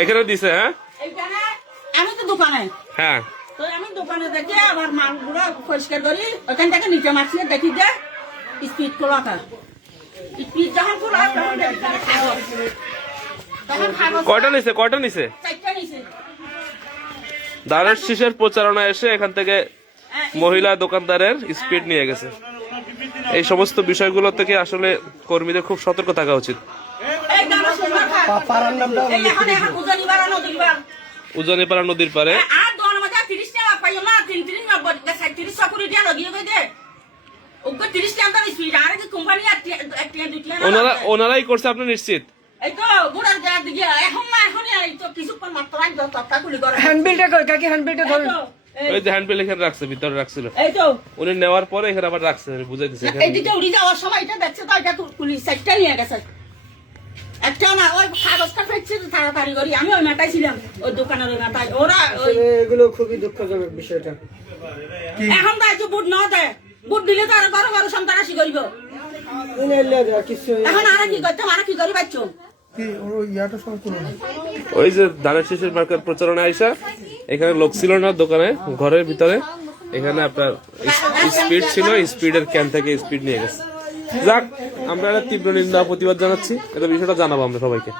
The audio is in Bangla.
এখানে দিছে। হ্যাঁ আমি তো দোকানে। হ্যাঁ তো আমি দোকানে দেখি আবার মালগুলো পরিষ্কার করি, ওখান থেকে নিচে মাছি দেখি যে স্পিড খোলা স্পিড যখন খোলা তখন কয়টা নিছে? চারটা নিছে। দানের শীষের প্রচারণা এসে এখান থেকে মহিলা দোকানদারের স্পিড নিয়ে গেছে। এই সমস্ত বিষয়গুলো থেকে আসলে কর্মীদের খুব সতর্ক থাকা উচিত। উজানিপাড়া নদীর পারে ওনারাই করছে, আপনি নিশ্চিত? হ্যান্ডবিল এখানে রাখছে, ভিতরে রাখছিল উনি নেওয়ার পরে এখানে আবার রাখছে, বুঝাই দিচ্ছে। এইদিকে উড়ে যাওয়ার সময় এটা দেখছে তো, এটা পুলিশ সাইডটা নিয়ে গেছে। একটা না ওই কাগজটা ফেলছে তাড়াতাড়ি করি, আমি ওই মাথায় ছিলাম, ওই দোকানের ওই মাথায়। ওরা এগুলো খুবই দুঃখজনক বিষয়টা। এখন তো একটু বুট না দেয়, বুট দিলে তো আরো বড় বড় সন্ত্রাসী করিব। এখন আর কি করতাম, আর কি করি বাচ্চো। ওই যে ধানের শীষের মার্কেট প্রচারণা আইসা এখানে লোক ছিল না দোকানে, ঘরের ভিতরে এখানে আপনার স্পিড ছিল, স্পিডের ক্যান থেকে স্পিড নিয়ে গেছে। যাক, আমরা তীব্র নিন্দা প্রতিবাদ জানাচ্ছি, এটা বিষয়টা জানাবো আমরা সবাইকে।